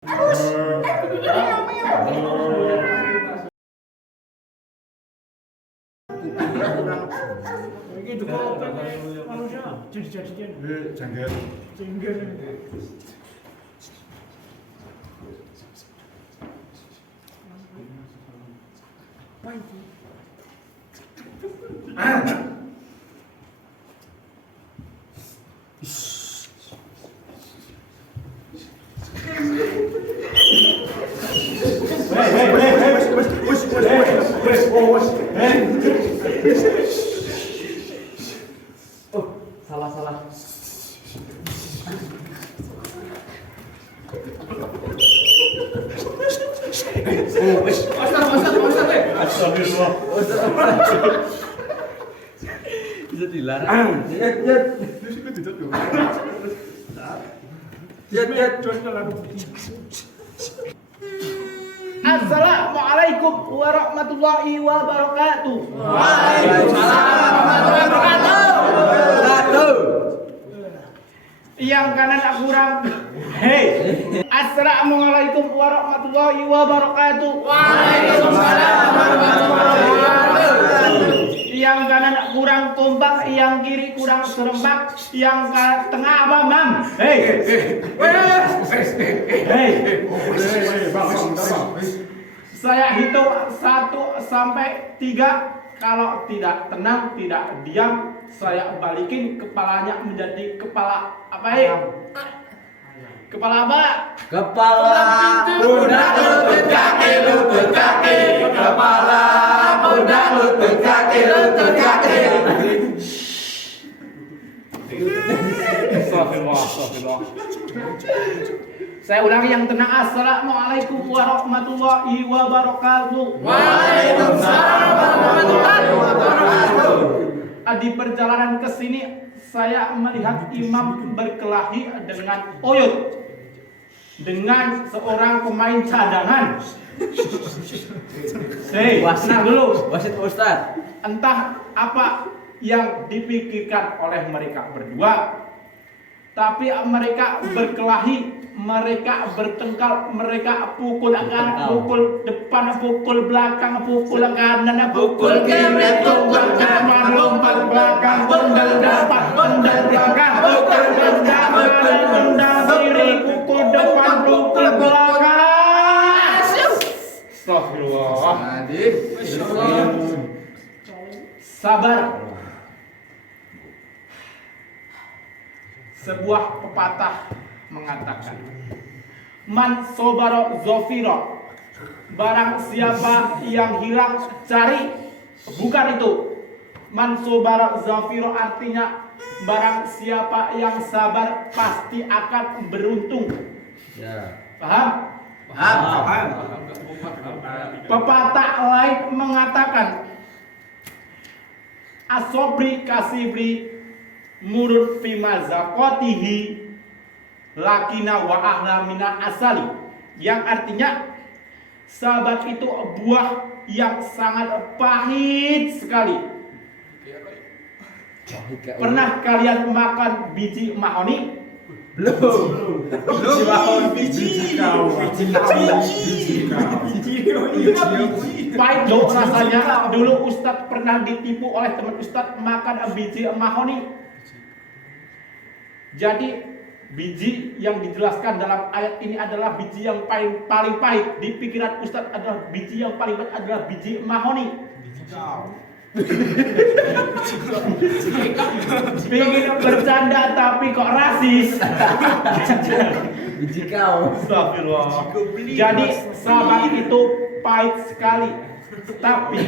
Ini juga manusia jadi-jadian. Jengkel. Jengkel. Apa itu? Salah. Bisa dilarang. Assalamualaikum warahmatullahi wabarakatuh. Waalaikumsalam warahmatullahi wabarakatuh. Yang kanan kurang. Hei. Assalamualaikum warahmatullahi wabarakatuh. Waalaikumsalam warahmatullahi wabarakatuh. Yang kanan kurang kompak, yang kiri kurang serempak, yang tengah apa, Mam? Hei. Hei. Saya hitung 1 sampai 3. Kalau tidak tenang, tidak diam, saya balikin kepalanya menjadi kepala apa ya? Kepala apa? Kepala pundak lutut kaki kepala pundak lutut kaki Astagfirullah. Saya ulangi yang tenang. Assalamualaikum warahmatullahi wabarakatuh. Waalaikumsalam warahmatullahi wabarakatuh. Di perjalanan ke sini saya melihat imam berkelahi dengan Oyot, dengan seorang pemain cadangan. Hei, tenang dulu. Wasit Ustaz. Entah apa yang dipikirkan oleh mereka berdua, tapi mereka berkelahi, mereka bertengkar, mereka pukul kanan, pukul depan, pukul belakang, pukul kanan, pukul kiri, tumbang kanan, lompat belakang, tendang depan, tendang belakang, pukul tendang kanan, tendang kiri, pukul depan, pukul belakang. Astagfirullah. Sabar. Sebuah pepatah mengatakan, man sobaro zofiro, barang siapa yang hilang cari. Bukan itu. Man sobaro zofiro artinya barang siapa yang sabar pasti akan beruntung. Ya. Paham? Paham. Pepatah lain mengatakan, asobri kasibri murud fi mazaqatihi lakina wa ahla mina asali, yang artinya sahabat itu buah yang sangat pahit sekali. Pernah kalian makan biji mahoni? Belum. Pahit loh rasanya. Dulu Ustadz pernah ditipu oleh teman Ustadz makan biji mahoni. Jadi biji yang dijelaskan dalam ayat ini adalah biji yang paling pahit. Di pikiran Ustadz adalah biji yang paling pahit adalah biji mahoni. Pengen bercanda tapi kok rasis. Biji kau. Astagfirullah. Jadi sahabat itu pahit sekali, tapi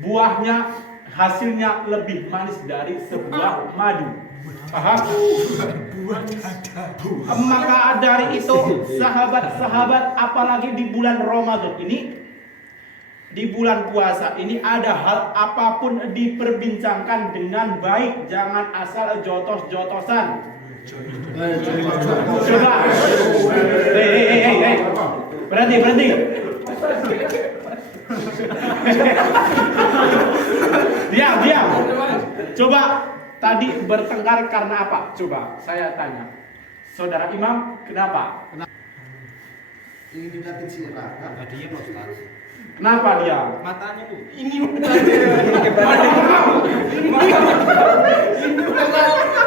buahnya, hasilnya lebih manis dari sebuah madu. Paham? Maka dari itu sahabat-sahabat, apalagi di bulan Ramadan ini, di bulan puasa ini, ada hal apapun diperbincangkan dengan baik, jangan asal jotos-jotosan. Coba. Hei. Berhenti. Diam. Coba, tadi bertengkar karena apa? Coba saya tanya. Saudara Imam, kenapa? Ini dilihatin si Raka. Tadinya Pak Ustaz. Kenapa dia? Matanya tuh. Ini matanya.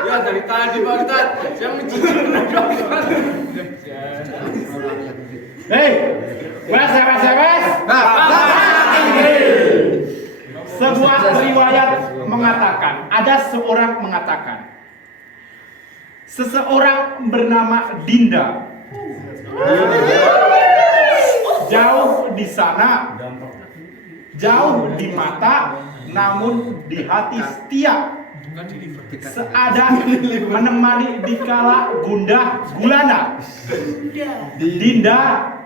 Ya dari tadi Pak Ustaz. Saya mencicil Hei, wes. Sebuah riwayat mengatakan, ada seorang mengatakan, seseorang bernama Dinda, jauh di sana, jauh di mata, namun di hati setia, seada menemani di kala gundah gulana. Dinda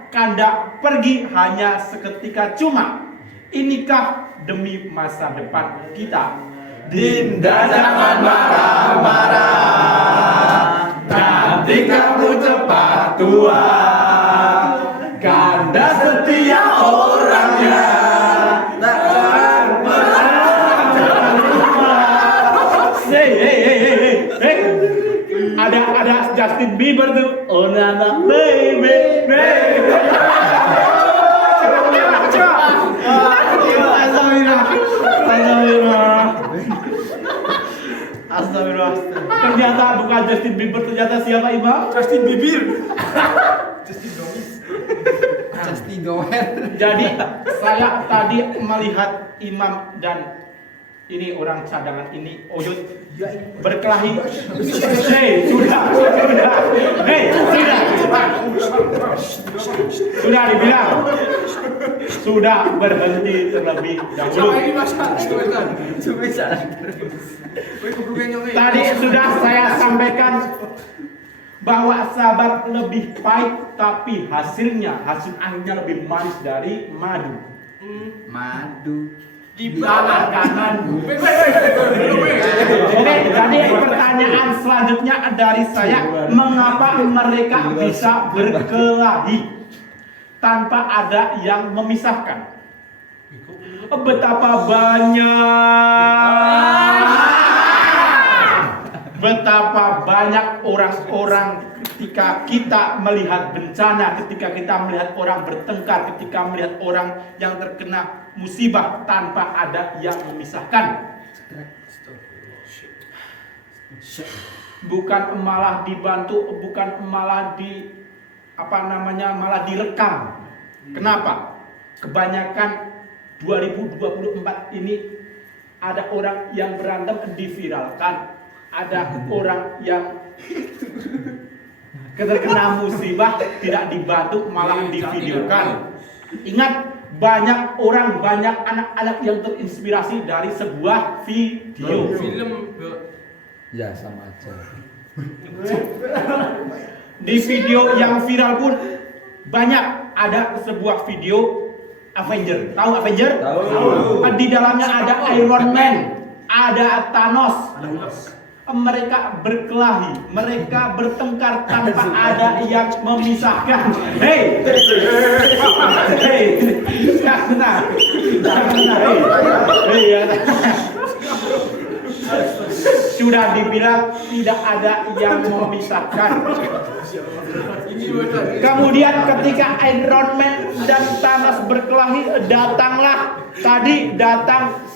kanda pergi hanya seketika cuma. Inikah demi masa depan kita. Dinda jangan marah-marah, nanti kamu cepat tua. Kanda setia orangnya, tak akan pernah lupa. Hey. Ada Justin Bieber tuh. Oh nana baby. Astagfirullah. Ternyata bukan Justin Bieber, ternyata siapa Imam? Justin Bieber. Justin Gower. Jadi saya tadi melihat Imam dan ini orang cadangan ini Oyut berkelahi. Hei, sudah dibilang, sudah berhenti terlebih dahulu. Tadi sudah saya sampaikan bahwa sabar lebih pahit, tapi hasil akhirnya lebih manis dari madu. Madu. Di tangan kanan. Jadi pertanyaan selanjutnya dari saya, mengapa mereka bisa berkelahi tanpa ada yang memisahkan? Betapa banyak orang-orang ketika kita melihat bencana, ketika kita melihat orang bertengkar, ketika melihat orang yang terkena musibah tanpa ada yang memisahkan. Bukan malah dibantu, bukan malah malah direkam. Kenapa? Kebanyakan 2024 ini ada orang yang berantem diviralkan, ada orang yang terkena musibah tidak dibantu malah divideokan. Ingat, banyak anak-anak yang terinspirasi dari sebuah video. Film. Ya sama aja. Di video yang viral pun banyak, ada sebuah video Avenger. Tahu Avenger? Tahu. Di dalamnya ada Iron Man, ada Thanos. Mereka berkelahi, mereka bertengkar tanpa ada yang memisahkan. Hei, sudah dibilang tidak ada yang memisahkan. Kemudian ketika Iron Man dan Thanos berkelahi, datang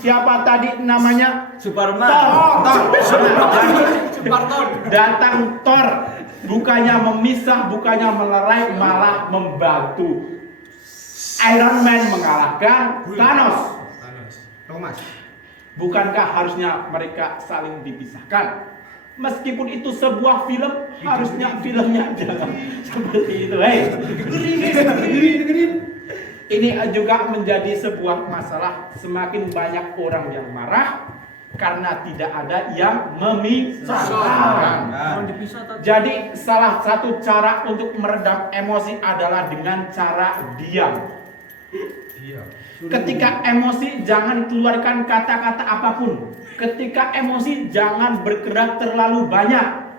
siapa tadi namanya? Superman. Datang Thor, bukannya memisah, bukannya melerai, malah membantu. Iron Man mengalahkan Thanos. Thomas. Bukankah harusnya mereka saling dipisahkan? Meskipun itu sebuah film, harusnya filmnya jangan seperti itu. Ini juga menjadi sebuah masalah. Semakin banyak orang yang marah karena tidak ada yang memisahkan. Jadi salah satu cara untuk meredam emosi adalah dengan cara diam. Ketika emosi jangan keluarkan kata-kata apapun. Ketika emosi jangan bergerak terlalu banyak.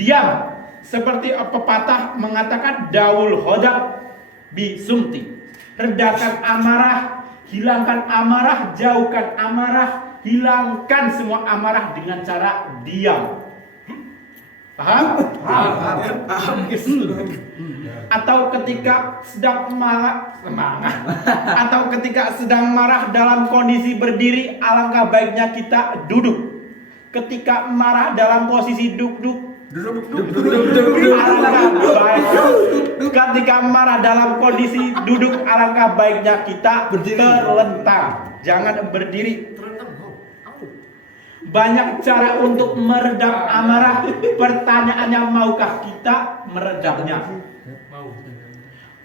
Diam. Seperti pepatah mengatakan daul hodab bisumti. Redakan amarah, hilangkan amarah, jauhkan amarah, hilangkan semua amarah dengan cara diam. Paham? Atau ketika sedang semangat atau ketika sedang marah dalam kondisi berdiri, alangkah baiknya kita duduk. Ketika marah dalam posisi duduk, alangkah baik. Ketika marah dalam kondisi duduk, alangkah baiknya kita terlentang, jangan berdiri. Banyak cara untuk meredam amarah. Pertanyaannya, maukah kita meredamnya?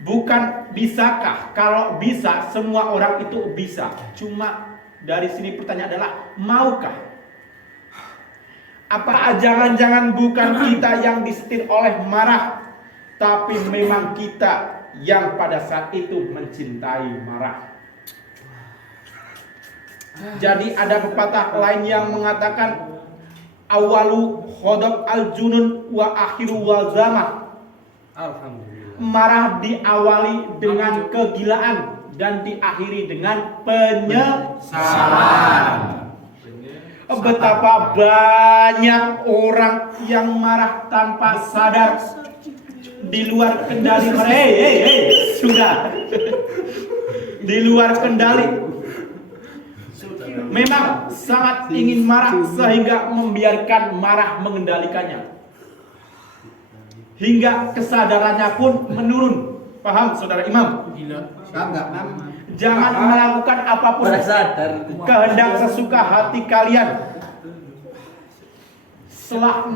Bukan bisakah? Kalau bisa, semua orang itu bisa. Cuma dari sini pertanyaan adalah, maukah? Apa jangan-jangan bukan kita yang disetir oleh marah, tapi memang kita yang pada saat itu mencintai marah? Jadi ada pepatah lain yang mengatakan, awalu khodab al-junun wa akhiru wal zaman. Alhamdulillah. Marah diawali dengan kegilaan dan diakhiri dengan penyesalan. Betapa banyak orang yang marah tanpa sadar, di luar kendali mereka. Sudah. Di luar kendali. Memang sangat ingin marah sehingga membiarkan marah mengendalikannya. Hingga kesadarannya pun menurun. Paham saudara Imam? Jangan melakukan apapun kehendak sesuka hati kalian. Setelah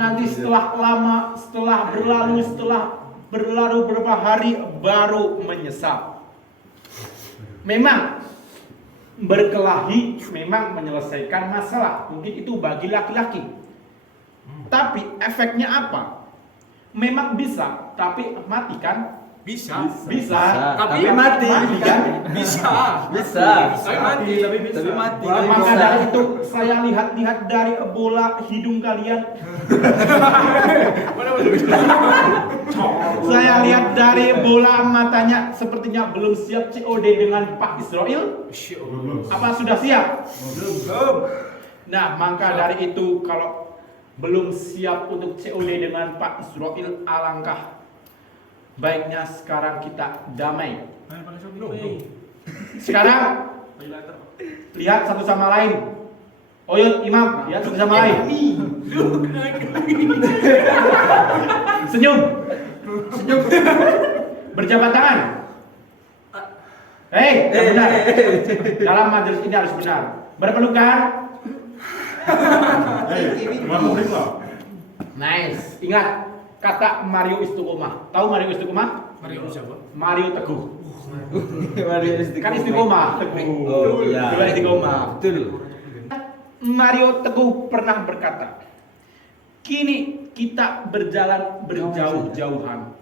berlalu beberapa hari baru menyesal. Memang berkelahi memang menyelesaikan masalah, mungkin itu bagi laki-laki. Tapi efeknya apa? Memang bisa, tapi mati kan? Bisa. Tapi mati kan? Bisa. Tapi mati. Maka dari itu saya lihat-lihat dari bola hidung kalian. Saya lihat dari bola matanya, sepertinya belum siap COD dengan Pak Israel. Apa sudah siap? Belum. Nah, maka dari itu kalau belum siap untuk COD dengan Pak Israel, alangkah baiknya sekarang kita damai. Sekarang lihat satu sama lain. Oyot, Imam, lihat satu sama lain. Senyum. Berjabat tangan. Benar. Dalam majelis ini harus benar. Berpelukan. Nice. Ingat kata Mario Istiqomah. Tahu Mario Istiqomah? Mario siapa? Mario Teguh. Mario Kan Istiqomah. Teguh. Oh iya. Dua Istiqomah. Betul. Mario Teguh pernah berkata, kini kita berjalan berjauh-jauhan.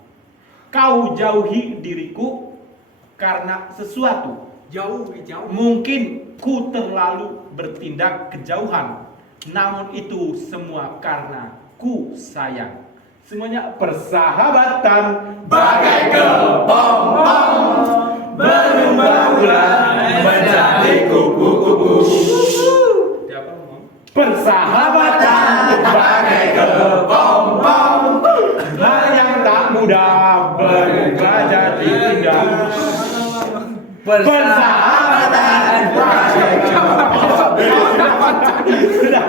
Kau jauhi diriku karena sesuatu. Jauh. Mungkin ku terlalu bertindak kejauhan. Namun itu semua karena ku sayang. Semuanya persahabatan Bagai kepompong berubah bulan menjadi kupu-kupu. persahabatan Bagai kepompong yang tak mudah berubah jadi indah. Persahabatan bagai sudah.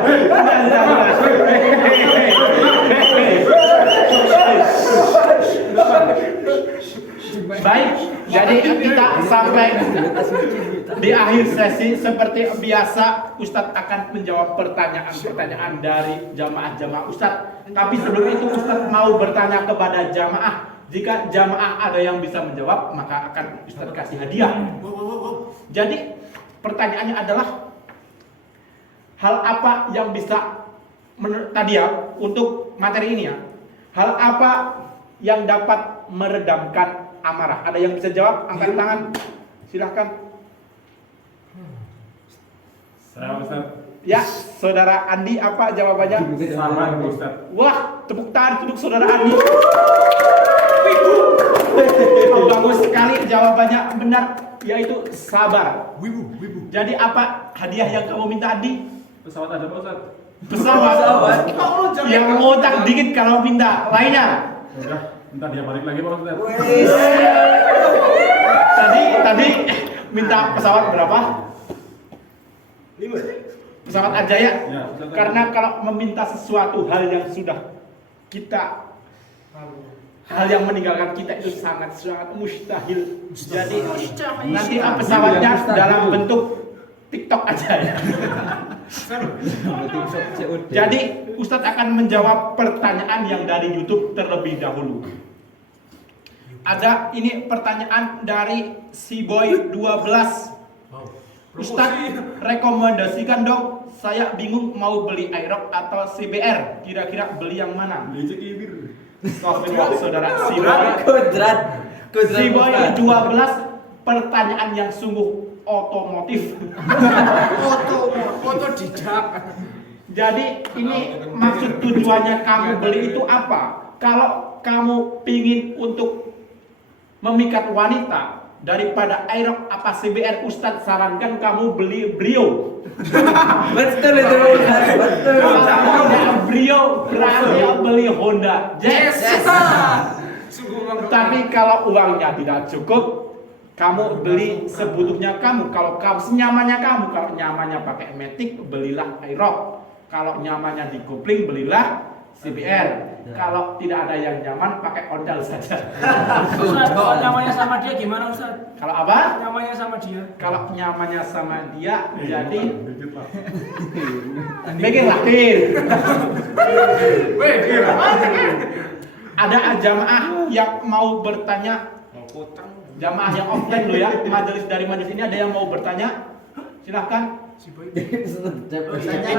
Baik, jadi kita sampai di akhir sesi. Seperti biasa, Ustadz akan menjawab pertanyaan-pertanyaan dari jamaah-jamaah Ustadz. Tapi sebelum itu Ustadz mau bertanya kepada jamaah. Jika jamaah ada yang bisa menjawab, maka akan Ustadz kasih hadiah. Jadi pertanyaannya adalah, hal apa yang bisa tadi ya, untuk materi ini ya, hal apa yang dapat meredamkan amarah? Ada yang bisa jawab? Angkat tangan, silahkan. Saya Ustaz. Ya, saudara Andi, apa jawabannya? Sama Ustaz. Wah, tepuk tangan untuk saudara Andi. Bagus sekali jawabannya, benar, yaitu sabar. wibu. Jadi apa hadiah yang kamu minta, Andi? Pesawat ada Pak Ustaz? pesawat yang otak dikit kalau minta lainnya. Udah, ntar dia balik lagi Pak Ustadz. Tadi minta pesawat berapa? 5. Pesawat aja ya. Ya, Ustadz. Karena kalau meminta sesuatu hal yang sudah kita hal yang meninggalkan kita itu sangat mustahil. Jadi nanti pesawatnya dalam bentuk TikTok aja ya. Jadi Ustadz akan menjawab pertanyaan yang dari YouTube terlebih dahulu. Ada ini pertanyaan dari si boy 12. Ustadz rekomendasikan dong, saya bingung mau beli Aerox atau CBR, kira-kira beli yang mana? Beli cekibir. Astagfirullah, saudara si boy. Kodrat. Si boy 12 pertanyaan yang sungguh otomotif. Otodidak. Jadi ini maksud tujuannya kamu beli itu apa? Kalau kamu pingin untuk memikat wanita daripada Aerox apa CBR, Ustadz sarankan kamu beli Brio. Betul itu Ustaz. Betul. Kalau tidak Brio berarti beli Honda Jazz. Tapi kalau uangnya tidak cukup, kamu beli sebutuhnya kamu. Kalau kamu senyamannya kamu, kalau nyamannya pakai Matic, belilah Aerox. Kalau nyamannya di kopling, belilah CBR. Kalau tidak ada yang nyaman, pakai ondal saja. Ustaz, kalau nyamannya sama dia gimana Ustaz? Kalau apa? Nyamannya sama dia. Kalau nyamannya sama dia, jadi Dikit lah. bikin lakir. Ada jamaah yang mau bertanya, jamaah yang offline lo ya, majelis dari majelis ini ada yang mau bertanya, silahkan.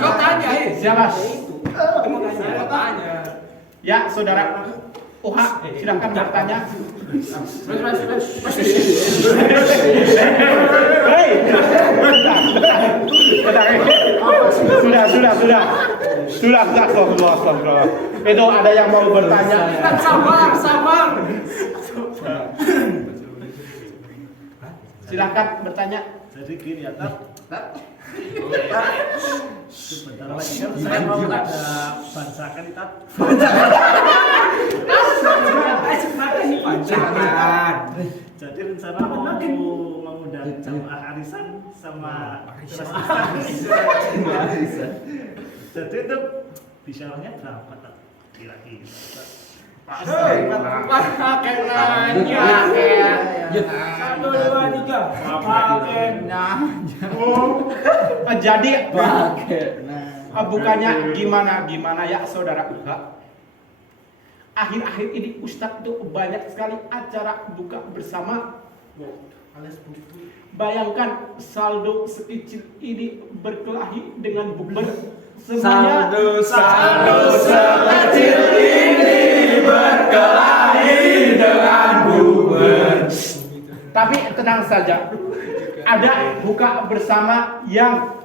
Kau tanya, Siapa? Kau tanya. Ya, saudara Uha, silahkan bertanya. Hei, sudah, astagfirullah. Itu ada yang mau bertanya. Sabar. Silahkan bertanya. Jadi gini ya, sebentar lagi kan saya mau ada bansakan Tat. Jadi rencana mau mengundang jamaah arisan sama jadi itu bisalahnya berapa Tat? Kira-kira. Pakai nanya. 1, 2, 3. Pakai Jadi Pakai. bukannya gimana ya saudara Uha. Akhir-akhir ini Ustadz itu banyak sekali acara buka bersama. Bayangkan saldo sekecil ini berkelahi dengan bukber. Semuanya Saldo sekecil ini berkelahi dengan buber. Tapi tenang saja, ada buka bersama yang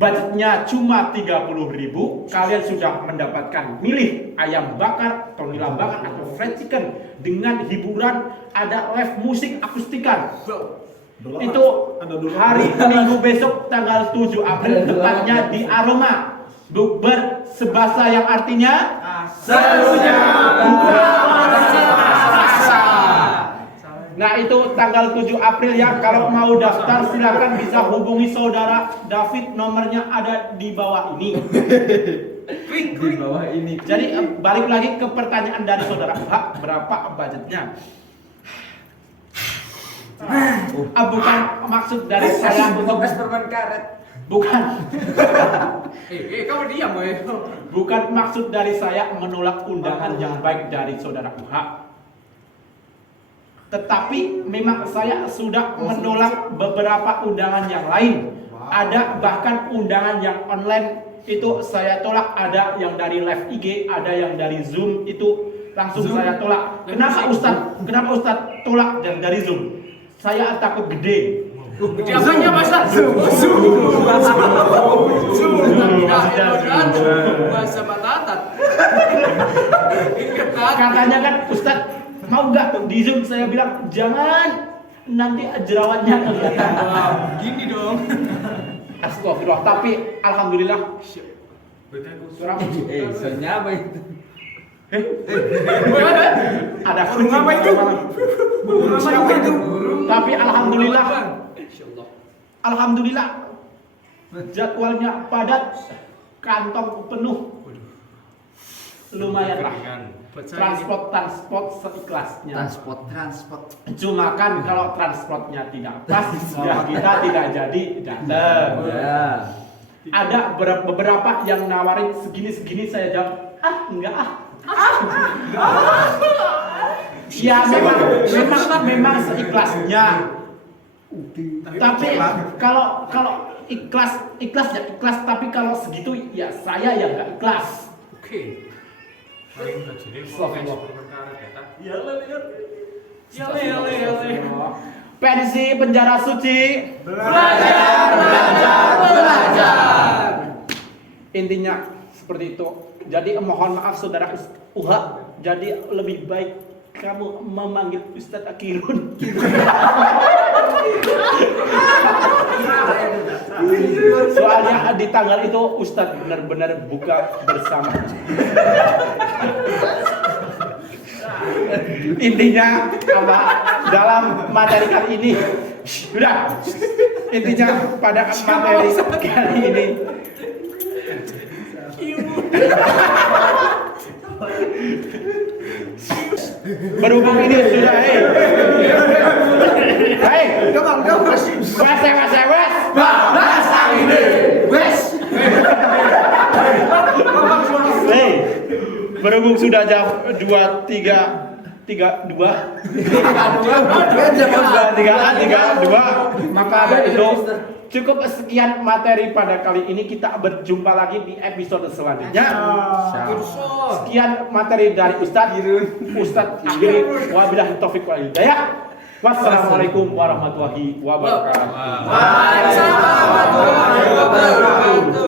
budgetnya cuma 30.000, kalian sudah mendapatkan milih ayam bakar, tonila bakar atau fried chicken dengan hiburan, ada live musik akustikan. Itu hari Minggu besok tanggal 7 April, tepatnya di Aroma Bukber Sebasa, yang artinya Serunya buka rasa. nah itu tanggal 7 April ya. Kalau mau daftar silakan bisa hubungi saudara David, nomornya ada di bawah ini. Di bawah ini. Jadi balik lagi ke pertanyaan dari saudara Uha, berapa budgetnya? Bukan maksud dari saya untuk permen karet. bukan Kamu diam boy. bukan maksud dari saya menolak undangan yang baik dari saudara Uha. Tetapi memang saya sudah menolak beberapa undangan yang lain. Ada bahkan undangan yang online itu saya tolak. Ada yang dari live IG, ada yang dari Zoom, itu langsung saya tolak. Kenapa Ustadz tolak dari Zoom? Saya takut gede. Biasanya masa bahasa batatat. Katanya kan Ustadz mau nggak di Zoom? Saya bilang jangan, nanti jerawatnya kelihatan. Gini dong. Astagfirullah. Tapi alhamdulillah Surat Soalnya apa itu? ada kucing apa itu? Siapa itu? Tapi alhamdulillah jadwalnya padat, kantong penuh. Lumayan lah. Transport seikhlasnya. Transport. Cuma kan kalau transportnya tidak pas, ya kita tidak jadi datang. Ya. Ada beberapa yang nawarin segini saya jawab, enggak ah. Ya memang seikhlasnya. Tapi kalau ikhlas ya ikhlas, tapi kalau segitu ya saya yang nggak ikhlas. Oke. Pensi penjara suci. Belajar. Intinya seperti itu. Jadi mohon maaf saudara Uha. Jadi lebih baik kamu memanggil Ustadz Akirun. Soalnya di tanggal itu Ustadz benar-benar buka bersama. Intinya apa dalam materi kali ini sudah intinya pada materi kali ini berhubung ini sudah berhubung sudah jam 2.32 maka itu cukup sekian materi pada kali ini. Kita berjumpa lagi di episode selanjutnya. Sekian materi dari Ustadz Akirun. Wabillahi taufiq wal hidayah. Wassalamualaikum warahmatullahi wabarakatuh.